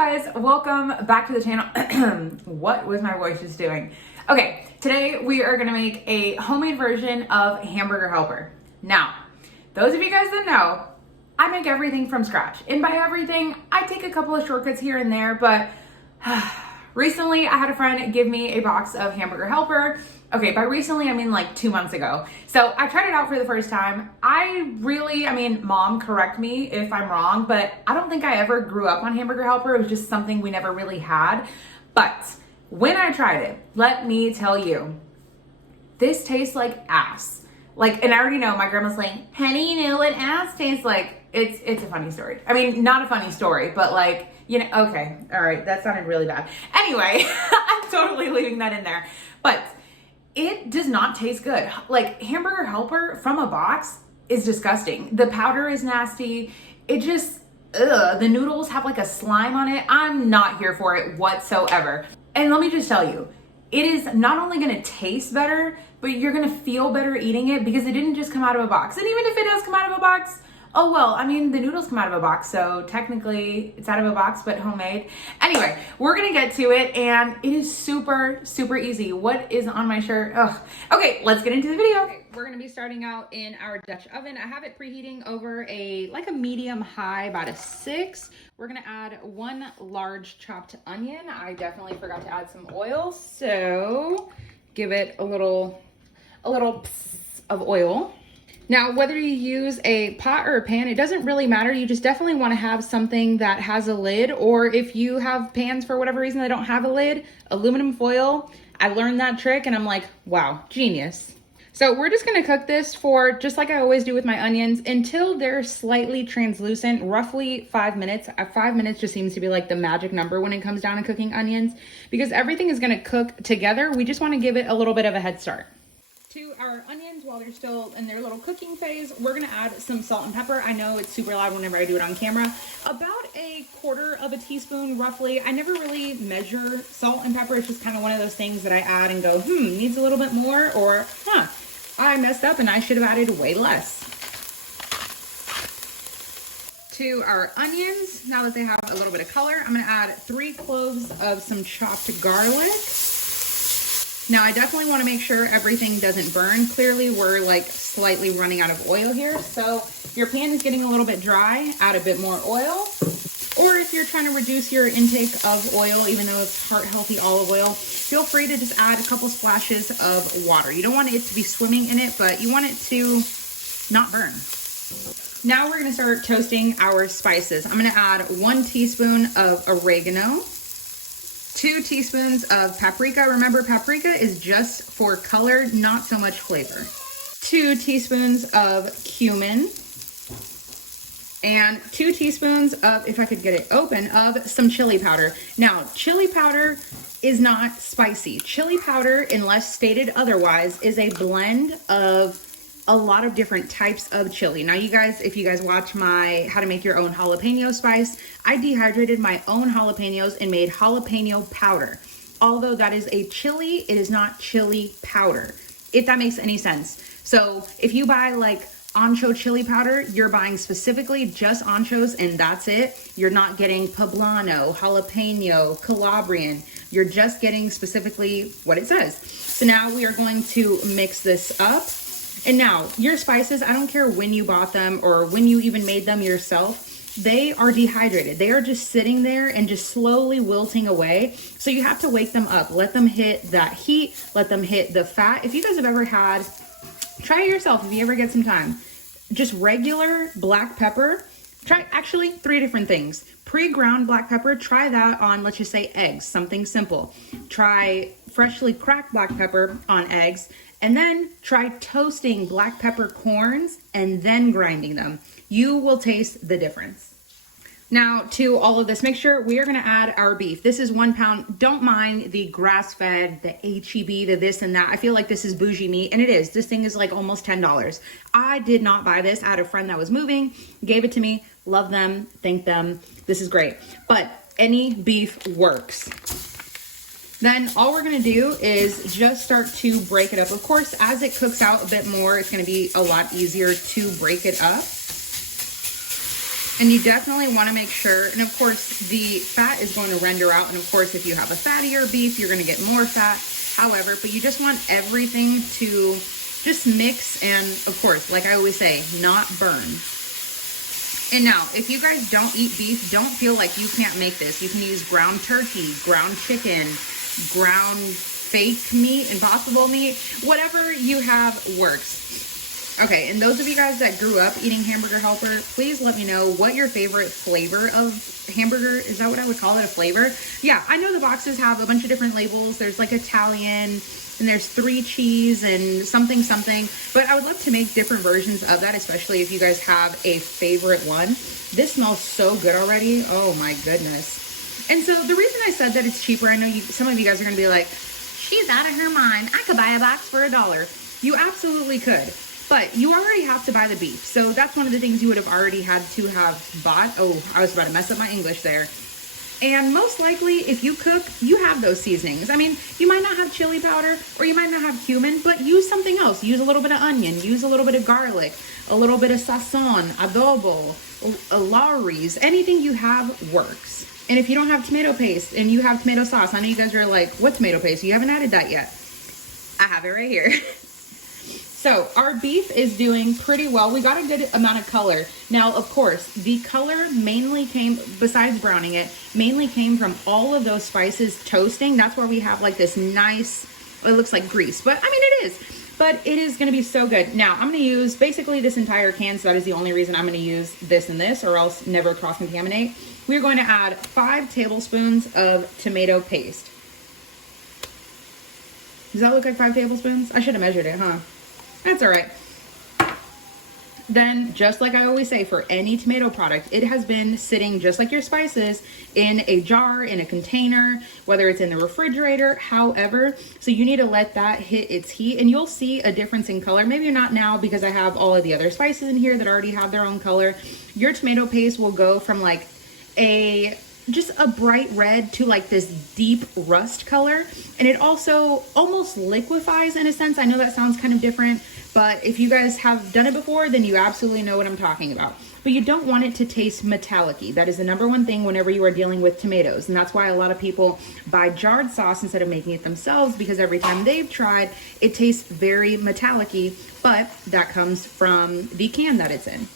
guys, welcome back to the channel. What was my voice just doing? Okay, today we are gonna make a homemade version of Hamburger Helper. Now, those of you guys that know, I make everything from scratch. And by everything, I take a couple of shortcuts here and there, but recently I had a friend give me a box of Hamburger Helper. Okay, by recently, I mean like 2 months ago. So I tried it out for the first time. Mom, correct me if I'm wrong, but I don't think I ever grew up on Hamburger Helper. It was just something we never really had. But when I tried it, let me tell you, this tastes like ass. And I already know my grandma's like, honey, you know what ass tastes like? It's a funny story. I mean, not a funny story, but okay, all right, that sounded really bad. Anyway, I'm totally leaving that in there. But it does not taste good. Hamburger Helper from a box is disgusting. The powder is nasty. It just, the noodles have a slime on it. I'm not here for it whatsoever. And let me just tell you, it is not only gonna taste better, but you're gonna feel better eating it because it didn't just come out of a box. And even if it does come out of a box, oh well, I mean, the noodles come out of a box, so technically it's out of a box, but homemade. Anyway, we're gonna get to it, and it is super, super easy. What is on my shirt? Ugh. Okay, let's get into the video. Okay, we're gonna be starting out in our Dutch oven. I have it preheating over a medium high, about a 6. We're gonna add 1 large chopped onion. I definitely forgot to add some oil, so give it a little of oil. Now, whether you use a pot or a pan, it doesn't really matter. You just definitely want to have something that has a lid, or if you have pans for whatever reason that don't have a lid, aluminum foil. I learned that trick and I'm like, wow, genius. So we're just going to cook this for, just like I always do with my onions, until they're slightly translucent, roughly 5 minutes. 5 minutes just seems to be the magic number when it comes down to cooking onions, because everything is going to cook together. We just want to give it a little bit of a head start. To our onions, while they're still in their little cooking phase, we're gonna add some salt and pepper. I know it's super loud whenever I do it on camera. About a 1/4 teaspoon, roughly. I never really measure salt and pepper. It's just kind of one of those things that I add and go, needs a little bit more, or, I messed up and I should have added way less. To our onions, now that they have a little bit of color, I'm gonna add 3 cloves of some chopped garlic. Now, I definitely want to make sure everything doesn't burn. Clearly, we're slightly running out of oil here. So your pan is getting a little bit dry, add a bit more oil. Or if you're trying to reduce your intake of oil, even though it's heart-healthy olive oil, feel free to just add a couple splashes of water. You don't want it to be swimming in it, but you want it to not burn. Now we're going to start toasting our spices. I'm going to add 1 teaspoon of oregano, 2 teaspoons of paprika. Remember, paprika is just for color, not so much flavor. 2 teaspoons of cumin. And 2 teaspoons of, if I could get it open, of some chili powder. Now, chili powder is not spicy. Chili powder, unless stated otherwise, is a blend of a lot of different types of chili. Now, you guys, if you guys watch my how to make your own jalapeno spice, I dehydrated my own jalapenos and made jalapeno powder. Although that is a chili, it is not chili powder, if that makes any sense. So if you buy ancho chili powder, you're buying specifically just anchos and that's it. You're not getting poblano, jalapeno, Calabrian. You're just getting specifically what it says. So now we are going to mix this up. And now, your spices, I don't care when you bought them or when you even made them yourself, they are dehydrated. They are just sitting there and just slowly wilting away. So you have to wake them up. Let them hit that heat. Let them hit the fat. If you guys have ever had, try it yourself if you ever get some time. Just regular black pepper. Try actually 3 different things. Pre-ground black pepper, try that on, let's just say, eggs, something simple. Try freshly cracked black pepper on eggs. And then try toasting black pepper corns and then grinding them. You will taste the difference. Now, to all of this, make sure we are gonna add our beef. This is 1 pound. Don't mind the grass-fed, the HEB, the this and that. I feel like this is bougie meat, and it is. This thing is almost $10. I did not buy this. I had a friend that was moving, gave it to me. Love them, thank them. This is great. But any beef works. Then all we're gonna do is just start to break it up. Of course, as it cooks out a bit more, it's gonna be a lot easier to break it up. And you definitely want to make sure, and of course the fat is going to render out, and of course if you have a fattier beef, you're going to get more fat. However, but you just want everything to just mix and, of course, like I always say, not burn. And now, if you guys don't eat beef, don't feel like you can't make this. You can use ground turkey, ground chicken, ground fake meat, impossible meat, whatever you have works. Okay, and those of you guys that grew up eating Hamburger Helper, please let me know what your favorite flavor of hamburger, is that what I would call it, a flavor? Yeah, I know the boxes have a bunch of different labels. There's like Italian, and there's 3 cheese and something, but I would love to make different versions of that, especially if you guys have a favorite one. This smells so good already. Oh my goodness. And so the reason I said that it's cheaper, I know some of you guys are gonna be like, she's out of her mind. I could buy a box for $1. You absolutely could. But you already have to buy the beef. So that's one of the things you would have already had to have bought. Oh, I was about to mess up my English there. And most likely, if you cook, you have those seasonings. I mean, you might not have chili powder or you might not have cumin, but use something else. Use a little bit of onion, use a little bit of garlic, a little bit of sazon, adobo, Lawry's, anything you have works. And if you don't have tomato paste and you have tomato sauce, I know you guys are like, what tomato paste? You haven't added that yet. I have it right here. So our beef is doing pretty well. We got a good amount of color. Now, of course, the color mainly came, besides browning it, mainly came from all of those spices toasting. That's where we have like this nice, it looks like grease, but I mean, it is. But it is gonna be so good. Now, I'm gonna use basically this entire can, so that is the only reason I'm gonna use this and this, or else never cross-contaminate. We're going to add 5 tablespoons of tomato paste. Does that look like 5 tablespoons? I should have measured it, huh? That's all right. Then, just like I always say, for any tomato product, it has been sitting just like your spices in a jar, in a container, whether it's in the refrigerator, however. So you need to let that hit its heat and you'll see a difference in color. Maybe not now because I have all of the other spices in here that already have their own color. Your tomato paste will go from like just a bright red to like this deep rust color. And it also almost liquefies in a sense. I know that sounds kind of different, but if you guys have done it before, then you absolutely know what I'm talking about. But you don't want it to taste metallic-y. That is the number one thing whenever you are dealing with tomatoes. And that's why a lot of people buy jarred sauce instead of making it themselves, because every time they've tried, it tastes very metallic-y, but that comes from the can that it's in.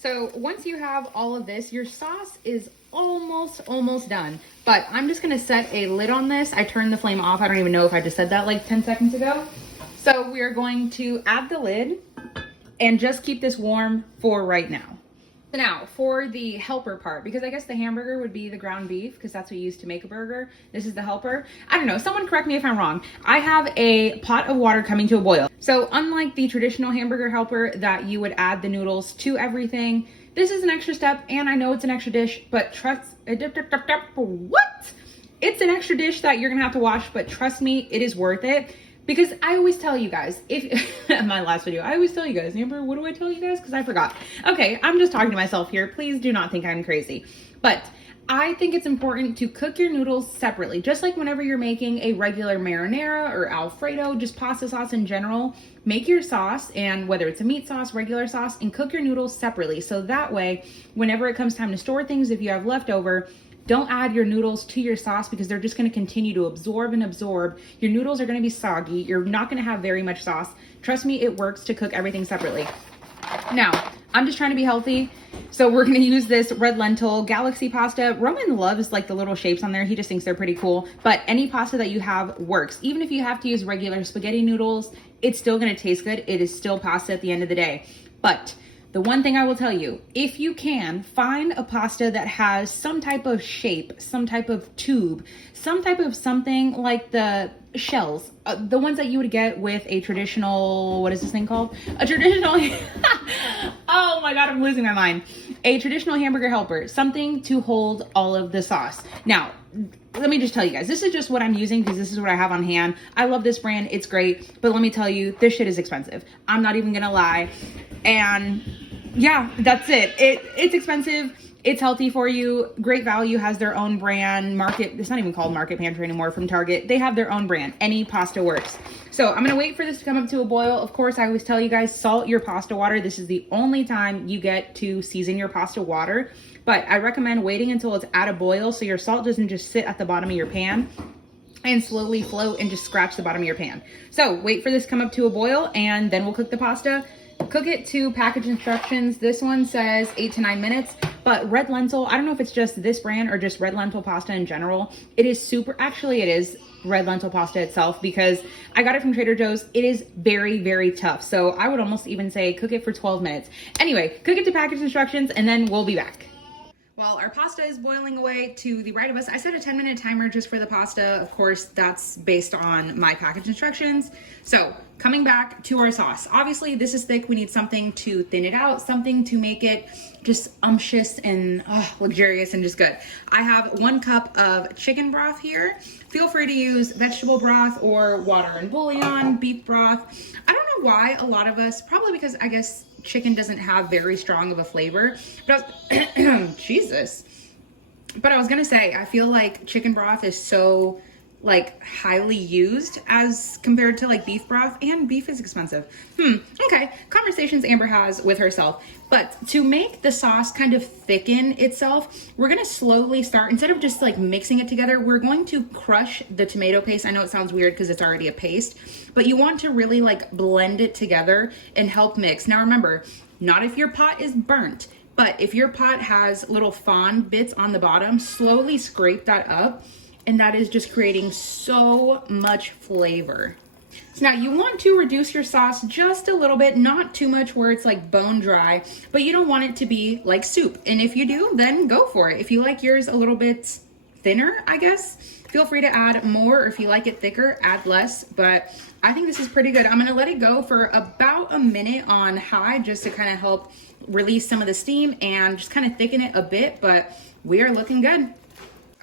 So once you have all of this, your sauce is almost done. But I'm just gonna set a lid on this. I turned the flame off. I don't even know if I just said that like 10 seconds ago. So we are going to add the lid and just keep this warm for right now. So now for the helper part, because I guess the hamburger would be the ground beef because that's what you use to make a burger. This is the helper. I don't know, someone correct me if I'm wrong. I have a pot of water coming to a boil. So unlike the traditional hamburger helper that you would add the noodles to everything, this is an extra step, and I know it's an extra dish, but trust, what? It's an extra dish that you're gonna have to wash, but trust me, it is worth it. Because I always tell you guys, in my last video, I always tell you guys, Amber, what do I tell you guys? Because I forgot. Okay, I'm just talking to myself here. Please do not think I'm crazy. But I think it's important to cook your noodles separately. Just like whenever you're making a regular marinara or Alfredo, just pasta sauce in general, make your sauce, and whether it's a meat sauce, regular sauce, and cook your noodles separately. So that way, whenever it comes time to store things, if you have leftover, don't add your noodles to your sauce because they're just going to continue to absorb and absorb. Your noodles are going to be soggy. You're not going to have very much sauce. Trust me, it works to cook everything separately. Now, I'm just trying to be healthy. So we're going to use this red lentil galaxy pasta. Roman loves like the little shapes on there. He just thinks they're pretty cool. But any pasta that you have works. Even if you have to use regular spaghetti noodles, it's still going to taste good. It is still pasta at the end of the day. But the one thing I will tell you, if you can, find a pasta that has some type of shape, some type of tube, some type of something like the shells, the ones that you would get with a traditional, what is this thing called? A traditional, oh my God, I'm losing my mind. A traditional hamburger helper, something to hold all of the sauce. Now, let me just tell you guys, this is just what I'm using because this is what I have on hand. I love this brand, it's great, but let me tell you, this shit is expensive. I'm not even gonna lie. And yeah, that's it. It's expensive. It's healthy for you. Great Value has their own brand. It's not even called Market Pantry anymore from Target. They have their own brand. Any pasta works. So I'm gonna wait for this to come up to a boil. Of course, I always tell you guys, salt your pasta water. This is the only time you get to season your pasta water. But I recommend waiting until it's at a boil so your salt doesn't just sit at the bottom of your pan and slowly float and just scratch the bottom of your pan. So wait for this to come up to a boil and then we'll cook the pasta. Cook it to package instructions. This one says 8 to 9 minutes, but red lentil, I don't know if it's just this brand or just red lentil pasta in general. It is actually it is red lentil pasta itself because I got it from Trader Joe's. It is very, very tough. So I would almost even say cook it for 12 minutes. Anyway, cook it to package instructions and then we'll be back. While our pasta is boiling away to the right of us, I set a 10-minute timer just for the pasta. Of course, that's based on my package instructions. So coming back to our sauce. Obviously, this is thick. We need something to thin it out, something to make it just umptious and luxurious and just good. I have 1 cup of chicken broth here. Feel free to use vegetable broth or water and bouillon, beef broth. I don't know why a lot of us, probably because I guess chicken doesn't have very strong of a flavor, but Jesus. But I was gonna say, I feel like chicken broth is so like highly used as compared to like beef broth, and beef is expensive. Okay, conversations Amber has with herself. But to make the sauce kind of thicken itself, we're gonna slowly start, instead of just like mixing it together, we're going to crush the tomato paste. I know it sounds weird because it's already a paste, but you want to really like blend it together and help mix. Now remember, not if your pot is burnt, but if your pot has little fond bits on the bottom, slowly scrape that up, and that is just creating so much flavor. So now you want to reduce your sauce just a little bit, not too much where it's like bone dry, but you don't want it to be like soup. And if you do, then go for it. If you like yours a little bit thinner, I guess, feel free to add more, or if you like it thicker, add less. But I think this is pretty good. I'm gonna let it go for about a minute on high just to kind of help release some of the steam and just kind of thicken it a bit, but we are looking good.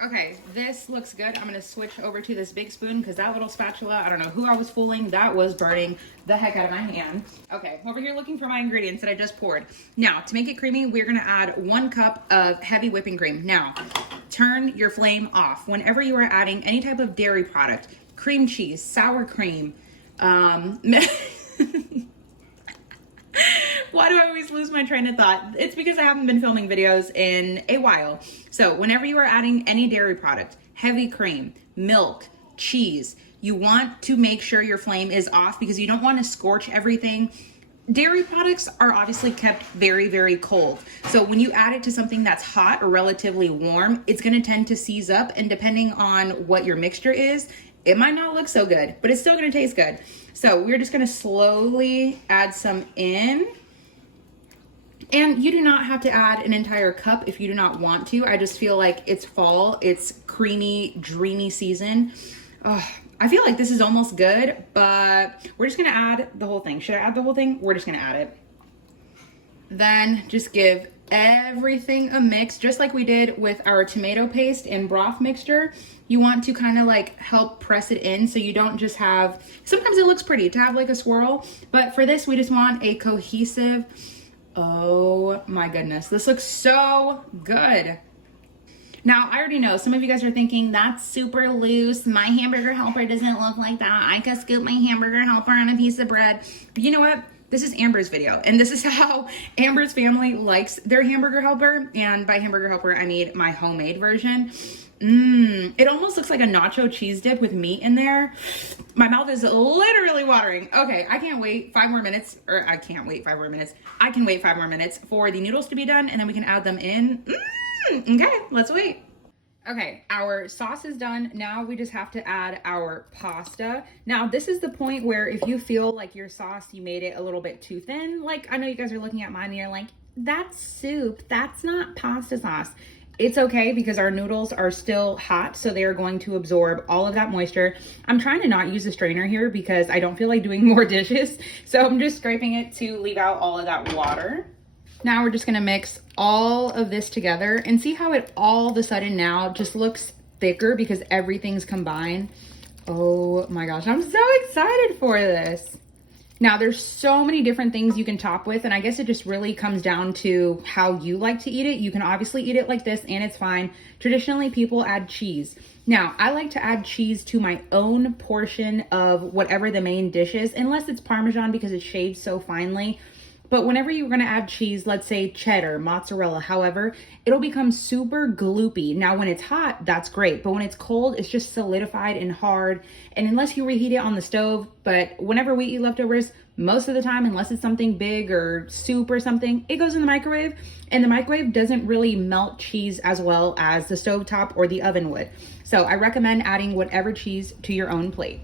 Okay, this looks good. I'm gonna switch over to this big spoon because that little spatula, I don't know who I was fooling, that was burning the heck out of my hand. Okay, over here looking for my ingredients that I just poured. Now, to make it creamy, we're gonna add 1 cup of heavy whipping cream. Now, turn your flame off. Whenever you are adding any type of dairy product, cream cheese, sour cream, why do I always lose my train of thought? It's because I haven't been filming videos in a while. So whenever you are adding any dairy product, heavy cream, milk, cheese, you want to make sure your flame is off because you don't want to scorch everything. Dairy products are obviously kept very, very cold. So when you add it to something that's hot or relatively warm, it's going to tend to seize up, and depending on what your mixture is, it might not look so good, but it's still going to taste good. So we're just going to slowly add some in. And you do not have to add an entire cup if you do not want to. I just feel like it's fall, it's creamy, dreamy season. I feel like this is almost good, but we're just gonna add the whole thing. Should I add the whole thing? We're just gonna add it. Then just give everything a mix, just like we did with our tomato paste and broth mixture. You want to kind of like help press it in so you don't just have, sometimes it looks pretty to have like a swirl, but for this we just want a cohesive. Oh my goodness, this looks so good. Now, I already know some of you guys are thinking that's super loose. My hamburger helper doesn't look like that. I could scoop my hamburger helper on a piece of bread. But you know what? This is Amber's video, and this is how Amber's family likes their hamburger helper. And by hamburger helper, I mean my homemade version. It almost looks like a nacho cheese dip with meat in there. My mouth is literally watering. Okay, I can't wait 5 more minutes, or I can't wait 5 more minutes. I can wait 5 more minutes for the noodles to be done, and then we can add them in. Okay, let's wait. Okay, our sauce is done. Now we just have to add our pasta. Now, this is the point where if you feel like your sauce, you made it a little bit too thin, like I know you guys are looking at mine and you're like, that's soup, that's not pasta sauce. It's okay because our noodles are still hot, so they are going to absorb all of that moisture. I'm trying to not use a strainer here because I don't feel like doing more dishes. So I'm just scraping it to leave out all of that water. Now we're just gonna mix all of this together and see how it all of a sudden now just looks thicker because everything's combined. Oh my gosh, I'm so excited for this. Now, there's so many different things you can top with, and I guess it just really comes down to how you like to eat it. You can obviously eat it like this, and it's fine. Traditionally, people add cheese. Now, I like to add cheese to my own portion of whatever the main dish is, unless it's Parmesan because it's shaved so finely. But whenever you're gonna add cheese, let's say cheddar, mozzarella, however, it'll become super gloopy. Now, when it's hot, that's great. But when it's cold, it's just solidified and hard. And unless you reheat it on the stove, but whenever we eat leftovers, most of the time, unless it's something big or soup or something, it goes in the microwave. And the microwave doesn't really melt cheese as well as the stovetop or the oven would. So I recommend adding whatever cheese to your own plate.